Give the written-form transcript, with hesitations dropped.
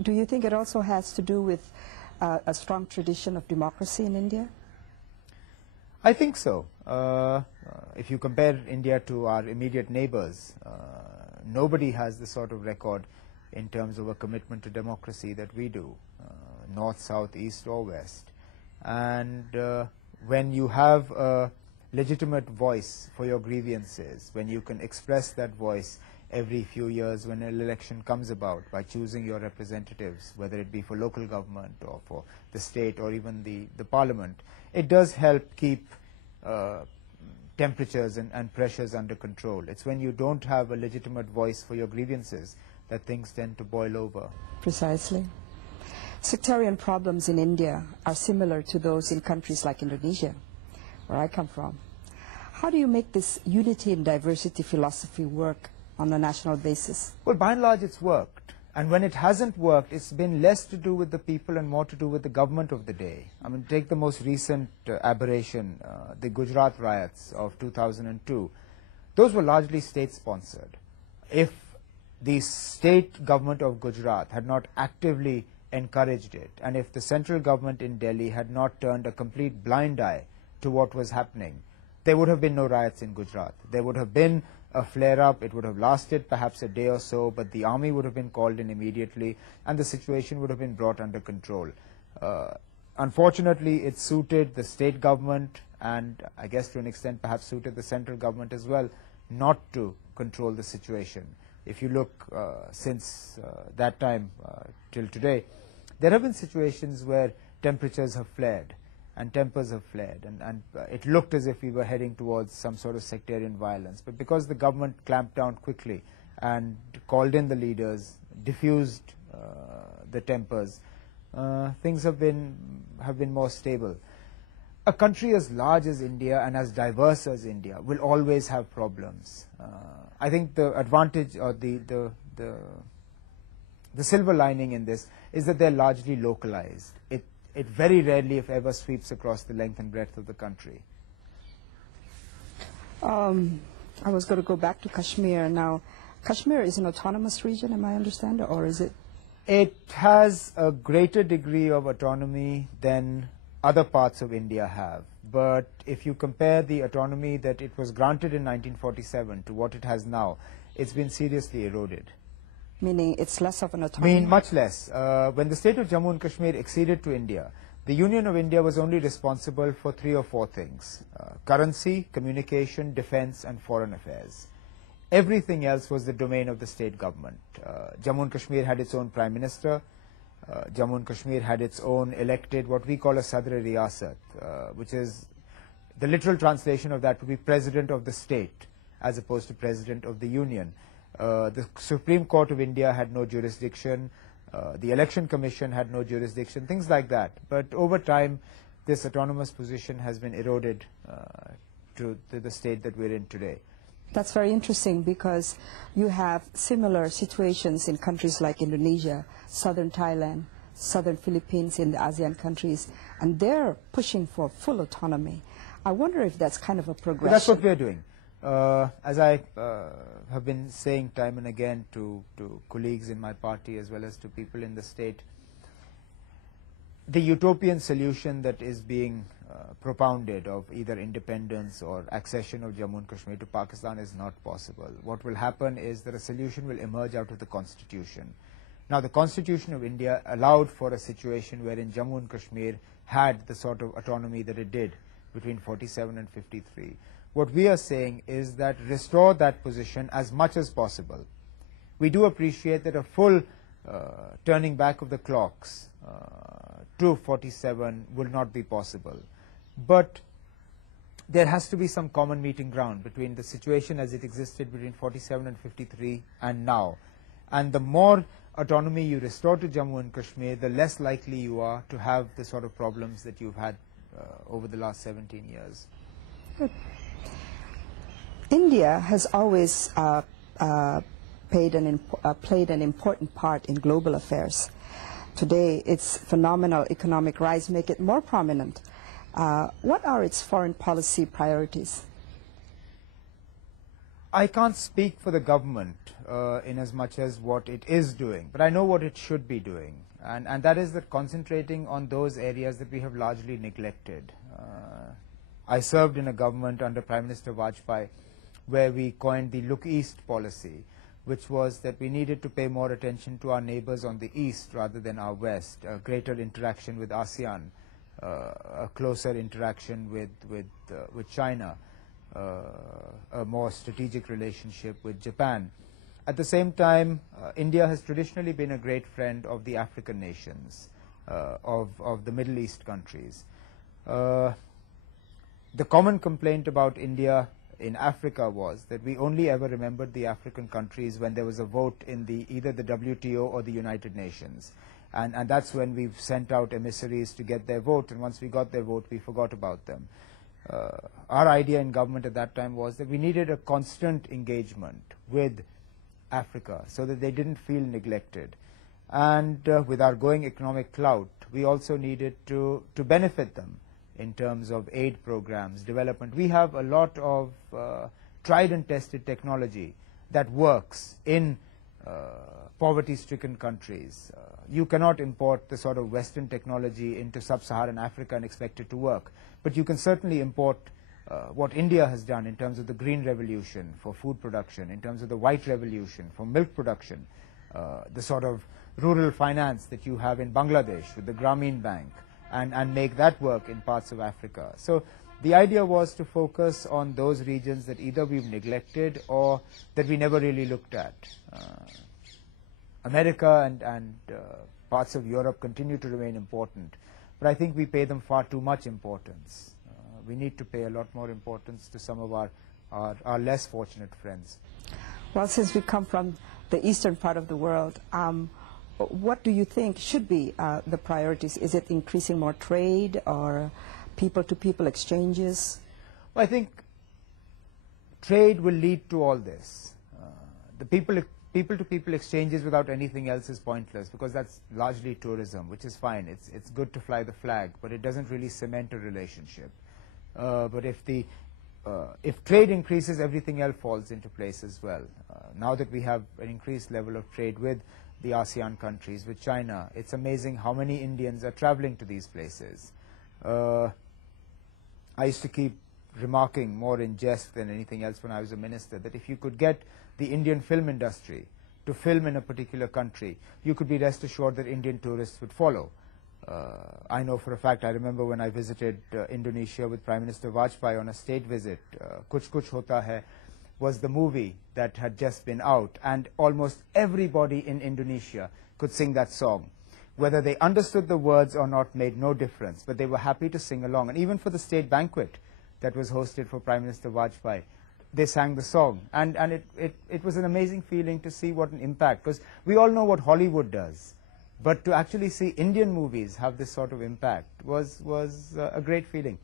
Do you think it also has to do with a strong tradition of democracy in India? I think so. If you compare India to our immediate neighbors, nobody has the sort of record in terms of a commitment to democracy that we do, north, south, east or west. And when you have a legitimate voice for your grievances, when you can express that voice every few years when an election comes about by choosing your representatives, whether it be for local government or for the state or even the parliament, it does help keep temperatures and pressures under control. It's when you don't have a legitimate voice for your grievances that things tend to boil over. Precisely. Sectarian problems in India are similar to those in countries like Indonesia, where I come from. How do you make this unity and diversity philosophy work on a national basis? Well, by and large, it's worked. And when it hasn't worked, it's been less to do with the people and more to do with the government of the day. I mean, take the most recent aberration, the Gujarat riots of 2002. Those were largely state-sponsored. If the state government of Gujarat had not actively encouraged it, and if the central government in Delhi had not turned a complete blind eye to what was happening, there would have been no riots in Gujarat. There would have been a flare-up. It would have lasted perhaps a day or so, but the army would have been called in immediately, and the situation would have been brought under control. Unfortunately, it suited the state government, and I guess to an extent perhaps suited the central government as well, not to control the situation. If you look since that time till today, there have been situations where temperatures have flared and tempers have flared, and it looked as if we were heading towards some sort of sectarian violence. But because the government clamped down quickly and called in the leaders, diffused the tempers, things have been more stable. A country as large as India and as diverse as India will always have problems. I think the advantage or the silver lining in this is that they're largely localized. It very rarely, if ever, sweeps across the length and breadth of the country. I was going to go back to Kashmir now. Kashmir is an autonomous region, am I understanding, or is it? It has a greater degree of autonomy than other parts of India have. But if you compare the autonomy that it was granted in 1947 to what it has now, it's been seriously eroded. Meaning it's less of an autonomy? Much less. When the state of Jammu and Kashmir acceded to India, the Union of India was only responsible for 3 or 4 things: currency, communication, defense, and foreign affairs. Everything else was the domain of the state government. Jammu and Kashmir had its own prime minister. Jammu and Kashmir had its own elected, what we call a Sadr-e-Riyasat, which is, the literal translation of that would be president of the state, as opposed to president of the union. The Supreme Court of India had no jurisdiction. The Election Commission had no jurisdiction, things like that. But over time, this autonomous position has been eroded to the state that we're in today. That's very interesting, because you have similar situations in countries like Indonesia, southern Thailand, southern Philippines, in the ASEAN countries, and they're pushing for full autonomy. I wonder if that's kind of a progression. But that's what we're doing. As I have been saying time and again to colleagues in my party as well as to people in the state, the utopian solution that is being propounded of either independence or accession of Jammu and Kashmir to Pakistan is not possible. What will happen is that a solution will emerge out of the Constitution. Now, the Constitution of India allowed for a situation wherein Jammu and Kashmir had the sort of autonomy that it did between 47 and 53. What we are saying is that restore that position as much as possible. We do appreciate that a full turning back of the clocks to 47 will not be possible. But there has to be some common meeting ground between the situation as it existed between 47 and 53 and now. And the more autonomy you restore to Jammu and Kashmir, the less likely you are to have the sort of problems that you've had over the last 17 years. Good. India has always played an important part in global affairs. Today, its phenomenal economic rise make it more prominent. What are its foreign policy priorities? I can't speak for the government in as much as what it is doing, but I know what it should be doing, and that is that concentrating on those areas that we have largely neglected. I served in a government under Prime Minister Vajpayee where we coined the Look East policy, which was that we needed to pay more attention to our neighbors on the east rather than our west, a greater interaction with ASEAN, a closer interaction with China, a more strategic relationship with Japan. At the same time, India has traditionally been a great friend of the African nations, of the Middle East countries. The common complaint about India in Africa was that we only ever remembered the African countries when there was a vote in either the WTO or the United Nations. And that's when we've sent out emissaries to get their vote, and once we got their vote, we forgot about them. Our idea in government at that time was that we needed a constant engagement with Africa so that they didn't feel neglected. And with our growing economic clout, we also needed to benefit them in terms of aid programs, development. We have a lot of tried and tested technology that works in poverty-stricken countries. You cannot import the sort of Western technology into sub-Saharan Africa and expect it to work. But you can certainly import what India has done in terms of the green revolution for food production, in terms of the white revolution for milk production, the sort of rural finance that you have in Bangladesh with the Grameen Bank, and make that work in parts of Africa. So the idea was to focus on those regions that either we've neglected or that we never really looked at. America and parts of Europe continue to remain important, but I think we pay them far too much importance. We need to pay a lot more importance to some of our less fortunate friends. Well, since we come from the eastern part of the world, what do you think should be the priorities? Is it increasing more trade or people-to-people exchanges? Well, I think trade will lead to all this. The people-to-people exchanges without anything else is pointless, because that's largely tourism, which is fine. It's good to fly the flag, but it doesn't really cement a relationship. But if trade increases, everything else falls into place as well. Now that we have an increased level of trade with the ASEAN countries, with China, it's amazing how many Indians are traveling to these places. I used to keep remarking more in jest than anything else when I was a minister that if you could get the Indian film industry to film in a particular country, you could be rest assured that Indian tourists would follow. I know for a fact, I remember when I visited Indonesia with Prime Minister Vajpayee on a state visit, Kuch Kuch Hota Hai was the movie that had just been out, and almost everybody in Indonesia could sing that song. Whether they understood the words or not made no difference, but they were happy to sing along. And even for the state banquet that was hosted for Prime Minister Vajpayee, they sang the song. And it was an amazing feeling to see what an impact, because we all know what Hollywood does. But to actually see Indian movies have this sort of impact was a great feeling.